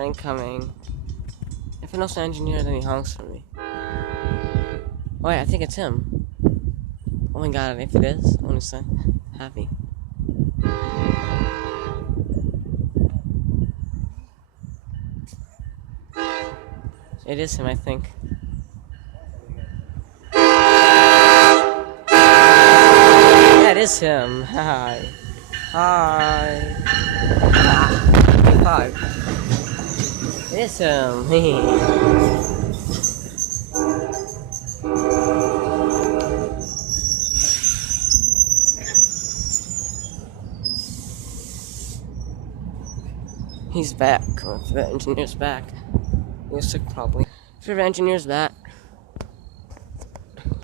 train coming. If I know some engineer, then he honks for me. Oh wait, I think it's him. Oh my god, if it is, I'm gonna say happy. It is him, I think. Yeah, it is him. Hi. Hi. High five. It is him. He's back. The engineer's back. He was sick, probably. Favorite engineer's back.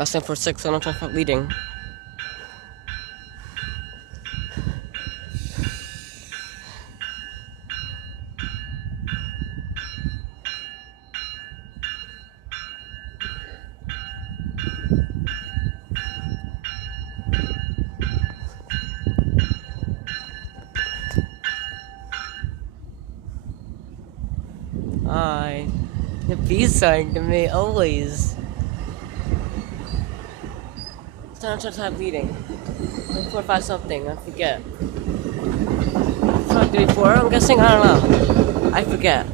Last time for 6, so I'm not trying to stop leading. Hi. The bee's sign to me, always. It's time to stop leading. 4 5 something, I forget. 34, I'm guessing, I don't know. I forget.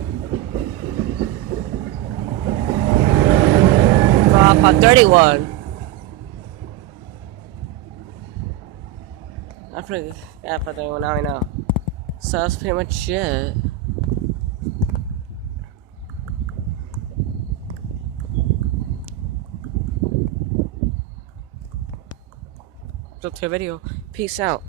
31. I forget. Yeah, 31, now I know. So that's pretty much it. Up to a video. Peace out.